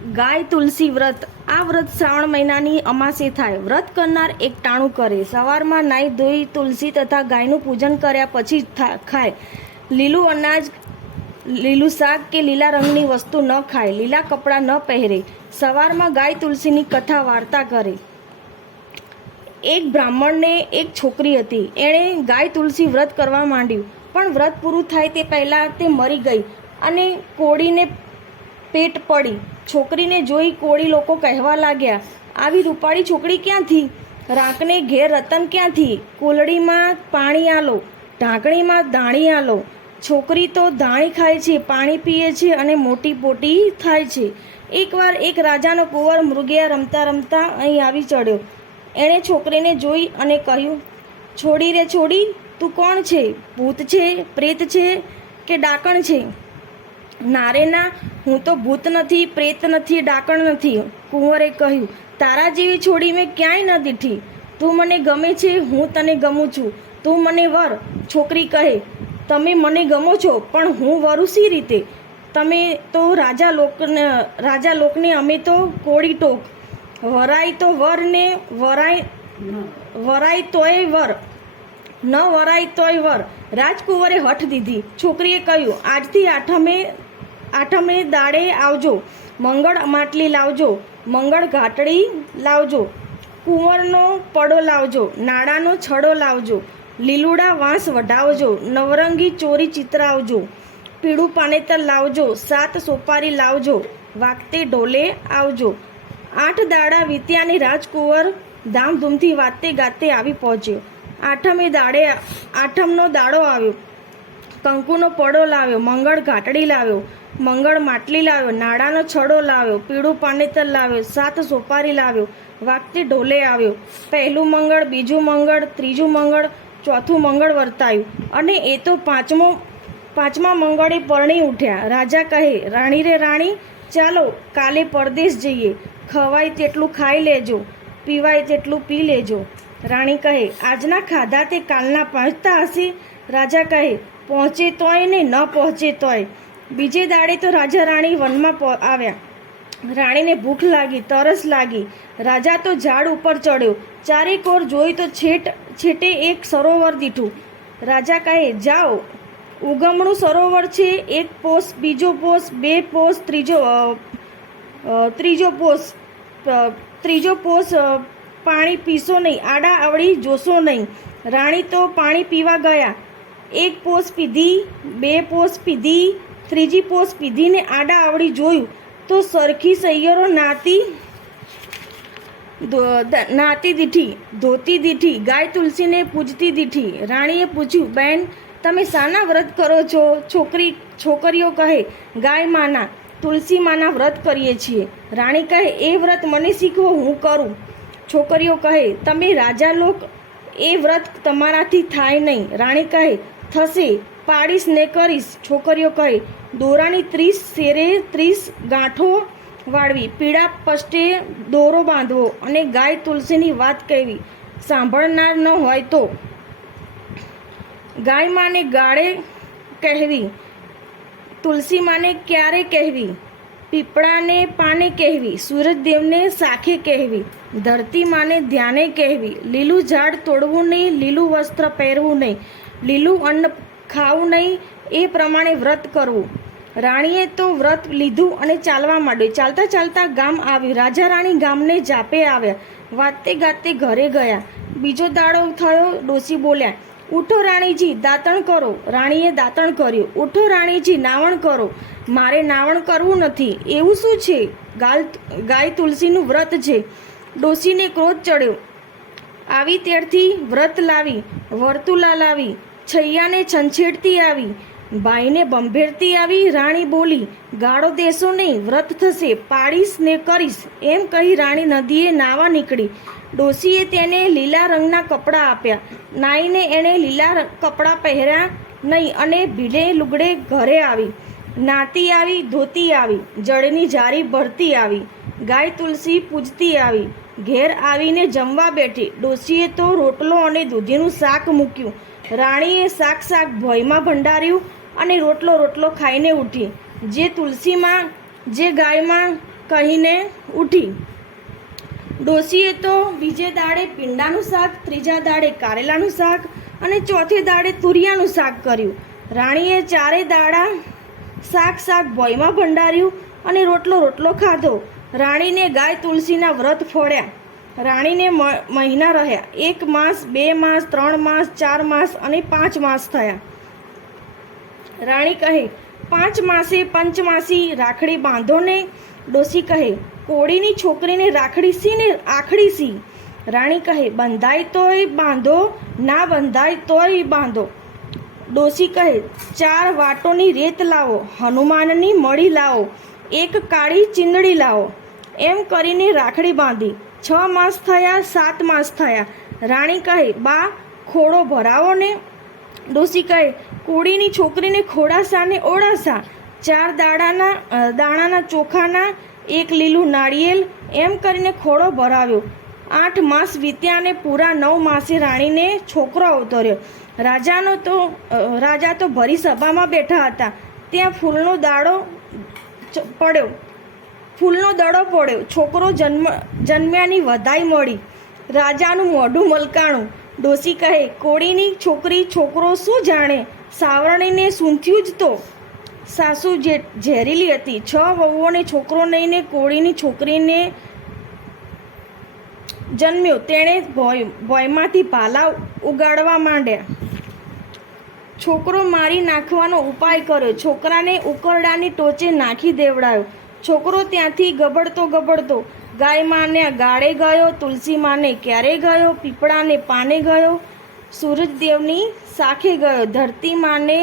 ગાય તુલસી વ્રત। આ વ્રત શ્રાવણ મહિનાની અમાસે થાય। વ્રત કરનાર એક ટાણું કરે। સવારમાં નાહી ધોઈ તુલસી તથા ગાયનું પૂજન કર્યા પછી ખાય। લીલું અનાજ, લીલું શાક કે લીલા રંગની વસ્તુ ન ખાય। લીલા કપડાં ન પહેરે। સવારમાં ગાય તુલસીની કથા વાર્તા કરે। એક બ્રાહ્મણને એક છોકરી હતી। એણે ગાય તુલસી વ્રત કરવા માંડ્યું, પણ વ્રત પૂરું થાય તે પહેલાં તે મરી ગઈ અને કોળીને પેટ પડી। છોકરીને જોઈ કોળી લોકો કહેવા લાગ્યા, આવી રૂપાળી છોકરી ક્યાંથી? રાંકને ઘેર રતન ક્યાંથી? કુલડીમાં પાણી આલો, ઢાંકણીમાં દાણી આલો। છોકરી તો દાણી ખાય છે, પાણી પીએ છે અને મોટી પોટી થાય છે। એકવાર એક રાજાનો કુંવર મૃગિયા રમતા રમતા અહીં આવી ચડ્યો। એણે છોકરીને જોઈ અને કહ્યું, છોડી રે છોડી, તું કોણ છે? ભૂત છે, પ્રેત છે કે ડાકણ છે? ના રે ના, હું તો ભૂત નથી, પ્રેત નથી, ડાકણ નથી। કુંવરે કહ્યું, તારા જેવી છોડી મેં ક્યાંય ન દીઠી। તું મને ગમે છે, હું તને ગમું છું, તું મને વર। છોકરી કહે, તમે મને ગમો છો, પણ હું વરું સી રીતે? તમે તો રાજા લોકને, અમે તો કોળી ટોક। વરાય તો વર ને વરાય તોય વર, ન વરાય તોય વર। રાજકુંવરે હઠ દીધી। છોકરીએ કહ્યું, આજથી આઠમે દાડે આવજો, મંગળ માટલી લાવજો, મંગળ ઘાટડી લાવજો, કુંવરનો પડો લાવજો, નાડાનો છડો લાવજો, લીલુડા વાંસ વઢાવજો, નવરંગી ચોરી ચિતરાવજો, પીળું પાનેતર લાવજો, 7 સોપારી લાવજો, વાગતે ઢોલે આવજો। 8 દાડા વીત્યાની રાજકુંવર ધામધૂમથી વાતે ગાતે આવી પહોંચ્યો। આઠમનો દાડો આવ્યો। કંકુનો પડો લાવ્યો, મંગળ ઘાટડી લાવ્યો, મંગળ માટલી લાવ્યો, નાડાનો છડો લાવ્યો, પીળું પાનેતર લાવ્યો, 7 સોપારી લાવ્યો, વાગતે ઢોલે આવ્યો। પહેલું મંગળ, બીજું મંગળ, ત્રીજું મંગળ, ચોથું મંગળ વર્તાયું અને એ તો પાંચમા મંગળે પરણી ઉઠ્યા। રાજા કહે, રાણી રે રાણી, ચાલો કાલે પરદેશ જઈએ। ખવાય તેટલું ખાઈ લેજો, પીવાય તેટલું પી લેજો। રાણી કહે, આજના ખાધા તે કાલના પહોંચતા હશે? રાજા કહે, પહોંચે તોય ને ન પહોંચે તોય। બીજે દાડે તો રાજા રાણી વનમાં આવ્યા। રાણીને ભૂખ લાગી, તરસ લાગી। રાજા તો ઝાડ ઉપર ચડ્યો, ચારેકોર જોઈ તો છેટે એક સરોવર દીઠું। રાજા કહે, જાઓ, ઉગમણું સરોવર છે, 1 પોસ, બીજો પોસ, 2 પોસ, ત્રીજો પોસ, પાણી પીશો નહીં, આડા આવડી જોશો નહીં। રાણી તો પાણી પીવા ગયા। 1 પોસ પીધી, 2 પોસ પીધી, ત્રીજી પોસ પીધીને આડા આવડી જોયું તો સરખી સૈયરો નાતી દીઠી, ધોતી દીઠી, ગાય તુલસીને પૂજતી દીઠી। રાણીએ પૂછ્યું, બહેન, તમે શાના વ્રત કરો છો? છોકરીઓ કહે, ગાય માના, તુલસી માના વ્રત કરીએ છીએ। રાણી કહે, એ વ્રત મને શીખવો, હું કરું। છોકરીઓ કહે, તમે રાજા લોક, એ વ્રત તમારાથી થાય નહીં। રાણી કહે, થશે, પાડીશ ને કરીશ। છોકરીઓ કહે, દોરાની 30 શેરે 30 ગાંઠો વાળવી, પીળા પષ્ટે દોરો બાંધવો અને ગાય તુલસીની વાત કહેવી। સાંભળનાર ન હોય તો ગાય માને ગાળે કહેવી, તુલસી માને ક્યારે કહેવી, પીપળાને પાને કહેવી, સૂરજદેવને સાખે કહેવી, ધરતી માને ધ્યાને કહેવી। લીલું ઝાડ તોડવું નહીં, લીલું વસ્ત્ર પહેરવું નહીં, લીલું અન્ન ખાવું નહીં, એ પ્રમાણે વ્રત કરવું। રાણીએ તો વ્રત લીધું અને ચાલવા માંડ્યું। ચાલતા ચાલતા ગામ આવ્યું। રાજા રાણી ગામને જાપે આવ્યા, વાતે ગાતે ઘરે ગયા। બીજો દાડો થયો, ડોશી બોલ્યા, ઉઠો રાણીજી, દાંતણ કરો। રાણીએ દાંતણ કર્યું। ઉઠો રાણીજી, નાવણ કરો। મારે નાવણ કરવું નથી। એવું શું છે? ગાય તુલસીનું વ્રત છે। ડોશીને ક્રોધ ચડ્યો। આવી તેરથી વ્રત લાવી, વર્તુલા લાવી, છૈયાને છંછેડતી આવી, ભાઈને બંભેરતી આવી। રાણી બોલી, ગાળો દેશો નહીં, વ્રત થશે, પાડીશ ને કરીશ। એમ કહી રાણી નદીએ નાવા નીકળી। ડોશીએ તેને લીલા રંગના કપડાં આપ્યા। નાઈને એણે લીલા કપડાં પહેર્યા નહીં અને ભીડે લુગડે ઘરે આવી। નાતી આવી, ધોતી આવી, જળની જારી ભરતી આવી, ગાય તુલસી પૂજતી આવી। ઘેર આવીને જમવા બેઠી। ડોશીએ તો રોટલો અને દૂધીનું શાક મૂક્યું। રાણીએ શાક ભોયમાં ભંડાર્યું અને રોટલો ખાઈને ઉઠી। જે તુલસીમાં, જે ગાયમાં કહીને ઉઠી. ડોશીએ તો બીજે દાડે પીંડાનું શાક, ત્રીજા દાડે કારેલાનું શાક અને ચોથે દાડે તુરિયાનું શાક કર્યું. રાણીએ ચારે દાડા શાક ભોંયમાં ભંડાર્યું અને રોટલો ખાધો. રાણીને ગાય તુલસીના વ્રત ફોડ્યા. રાણીને મહિના રહ્યા. 1 માસ, 2 માસ, 3 માસ, 4 માસ અને 5 માસ થયા. રાણી કહે, 5 માસે પંચમાસી રાખડી બાંધો ને. ડોશી કહે, કોળીની છોકરીને રાખડી સી ને આખડી સી. રાણી કહે, બંધાય તોય બાંધો, ના બંધાય તોય બાંધો. ડોશી કહે, 4 વાટોની રેત લાવો, હનુમાનની મળી લાવો, 1 કાળી ચીંદડી લાવો. એમ કરીને રાખડી બાંધી. 6 માસ થયા, 7 માસ થયા. રાણી કહે, બા ખોડો ભરાવો ને. ડોશી કહે, કોળીની છોકરીને ખોડાસા ને ઓડાસા, 4 દાણાના ચોખાના, 1 લીલું નાળિયેર. એમ કરીને ખોડો ભરાવ્યો. 8 માસ વીત્યા અને પૂરા 9 માસે રાણીને છોકરો અવતર્યો. રાજા તો ભરી સભામાં બેઠા હતા. ત્યાં ફૂલનો દડો પડ્યો. છોકરો જન્મ્યાની વધાઈ મળી. રાજાનું મોઢું મલકાણું. ડોશી કહે, કોળીની છોકરી છોકરો શું જાણે, સાવરણીને સૂંથ્યું જ તો. સાસુ ઝેરીલી હતી. 6 વહુઓને છોકરો લઈને કોળીની છોકરીને જન્મ્યો. તેણે ભોંયમાંથી ભાલા ઉગાડવા માંડ્યા. છોકરો મારી નાખવાનો ઉપાય કર્યો. છોકરાને ઉકરડાની ટોચે નાખી દેવડાયો. છોકરો ત્યાંથી ગબડતો ગાય માને ગાળે ગયો, તુલસી માને ક્યારે ગયો, પીપળાને પાને ગયો, સૂરજદેવની સાખે ગયો, ધરતી માને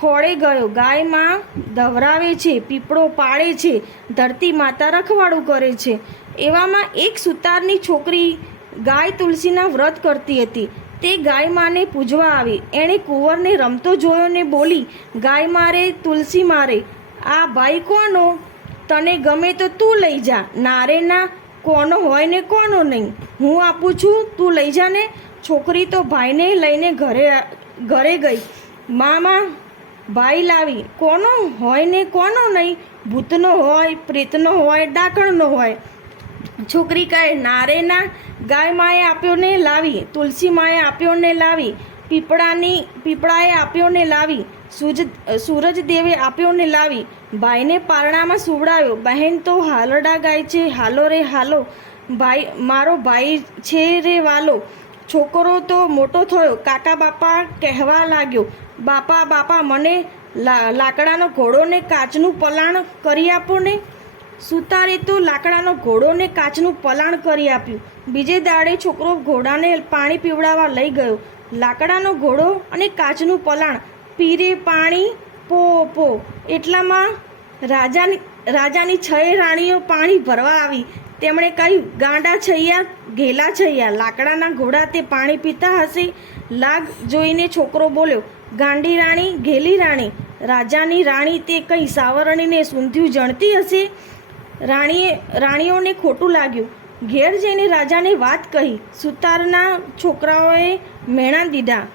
ખોળે ગયો. ગાય માં ધવરાવે છે, પીપળો પાડે છે, ધરતી માતા રખવાડું કરે છે. એવામાં એક સુતારની છોકરી ગાય તુલસીના વ્રત કરતી હતી. તે ગાય માને પૂજવા આવી. એણે કુંવરને રમતો જોયો ને બોલી, ગાય મારે, તુલસી મારે. આ ભાઈ કોનો? તને ગમે તો તું લઈ જા. નારે ના, કોનો હોય ને કોનો નહીં. હું આપું છું, તું લઈ જા ને. છોકરી તો ભાઈને લઈને ઘરે ગઈ. મામા ભાઈ લાવી. કોનો હોય ને કોનો નહીં. ભૂતનો હોય, પ્રેતનો હોય, ડાકણનો હોય. છોકરી કહે, નારે ના, ગાય માએ આપ્યો ને લાવી, તુલસી માએ આપ્યો ને લાવી, પીપળાએ આપ્યો ને લાવી, સૂરજદેવે આપ્યો ને લાવી. ભાઈને પારણામાં સુવડાવ્યો. બહેન તો હાલરડા ગાય છે, હાલો રે હાલો, ભાઈ મારો ભાઈ છે રે વાલો. છોકરો તો મોટો થયો. કાકા બાપા કહેવા લાગ્યો, બાપા મને લાકડાનો ઘોડો ને કાચનું પલાણ કરી આપો ને. સુતારે તો લાકડાનો ઘોડો ને કાચનું પલાણ કરી આપ્યું. બીજે દાડે છોકરો ઘોડાને પાણી પીવડાવવા લઈ ગયો. લાકડાનો ઘોડો અને કાચનું પલાણ પીરે પાણી પો. એટલામાં રાજાની 6 રાણીઓ પાણી ભરવા આવી. તેમણે કહ્યું, ગાંડા છૈયા, ઘેલા છૈયા, લાકડાના ઘોડા તે પાણી પીતા હશે. લાગ જોઈને છોકરો બોલ્યો, ગાંડી રાણી, ઘેલી રાણી. રાજાની રાણી તે કંઈ સાવરણીને સૂંધ્યું જણતી હશે. રાણીઓને ખોટું લાગ્યું. ઘેર જઈને રાજાને વાત કહી. સુતારના છોકરાઓએ મેણા દીધા.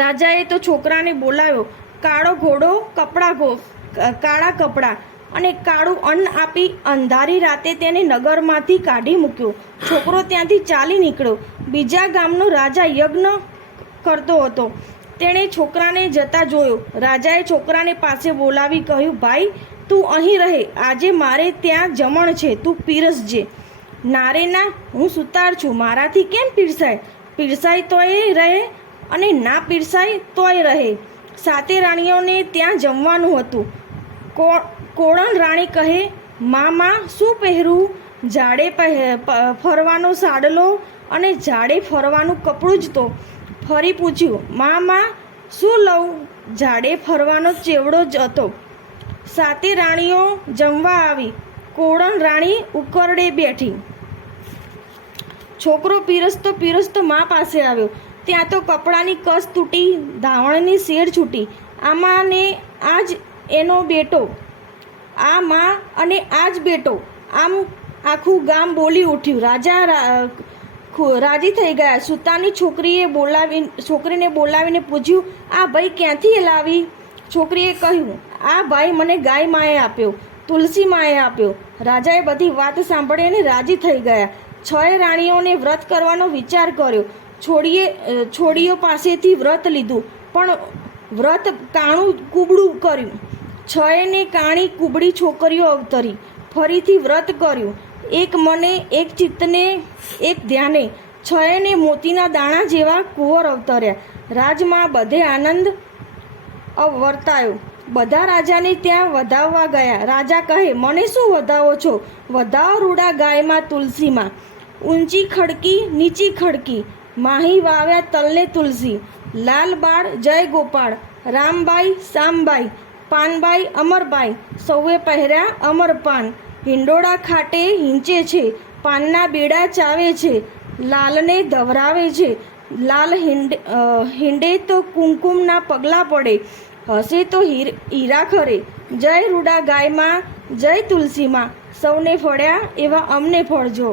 રાજાએ તો છોકરાને બોલાવ્યો. કાળો ઘોડો, કાળા કપડાં અને કાળું અન્ન આપી અંધારી રાતે તેને નગરમાંથી કાઢી મૂક્યો. છોકરો ત્યાંથી ચાલી નીકળ્યો. બીજા ગામનો રાજા યજ્ઞ કરતો હતો. તેણે છોકરાને જતા જોયો. રાજાએ છોકરાને પાસે બોલાવી કહ્યું, ભાઈ તું અહીં રહે, આજે મારે ત્યાં જમણ છે, તું પીરસજે. નારે ના, હું સુતાર છું, મારાથી કેમ પીરસાય? પીરસાય તોય રહે અને ના પીરસાય તોય રહે. 7 રાણીઓને ત્યાં જમવાનું હતું. કોળણ રાણી કહે, મામા શું પહેરવું? ઝાડે ફરવાનો સાડલો અને ઝાડે ફરવાનું કપડું જ તો. ફરી પૂછ્યું, મામા શું લઉં? ઝાડે ફરવાનો ચેવડો જ હતો. 7 રાણીઓ જમવા આવી. કોળણ રાણી ઉકરડે બેઠી. છોકરો પીરસતો મા પાસે આવ્યો. ત્યાં તો કપડાની કસ તૂટી, ધાવણની શેર છૂટી. આમાં ને આજ એનો બેટો, આ મા અને આજ બેટો. આમ આખું ગામ બોલી ઉઠ્યું. રાજા રાજી થઈ ગયા. સુતાની છોકરીને બોલાવીને પૂછ્યું, આ ભાઈ ક્યાંથી લાવી? છોકરીએ કહ્યું, આ ભાઈ મને ગાય માએ આપ્યો. તુલસી માએ આપ્યો. રાજાએ બધી વાત સાંભળીને રાજી થઈ ગયા. 6 રાણીઓને વ્રત કરવાનો વિચાર કર્યો. છોડીઓ પાસેથી વ્રત લીધું, પણ વ્રત કાણું કુબડું કર્યું. 6ને કાણી કુબડી છોકરીઓ અવતરી. ફરીથી વ્રત કર્યું, એક મને, એક ચિત્તને, એક ધ્યાને. 6ને મોતીના દાણા જેવા કુંવર અવતર્યા. રાજમાં બધે આનંદ વર્તાયો. બધા રાજાને ત્યાં વધાવવા ગયા. રાજા કહે, મને શું વધાવો છો? વધાવો રૂડા ગાયમાં તુલસીમાં. ઊંચી ખડકી નીચી ખડકી, માહી વાવ્યા તલને તુલસી. લાલ બાળ જય ગોપાળ, રામબાઈ શામબાઈ, પાનબાઈ અમરબાઈ, સૌએ પહેર્યા અમરપાન. હિંડોળા ખાટે હિંચે છે, પાનના બેડા ચાવે છે, લાલને ધવરાવે છે. લાલ હિંડે તો કુમકુમના પગલાં પડે, હસે તો હીરા ખરે. જય રૂડા ગાયમાં, જય તુલસીમાં. સૌને ફળ્યા એવા અમને ફળજો.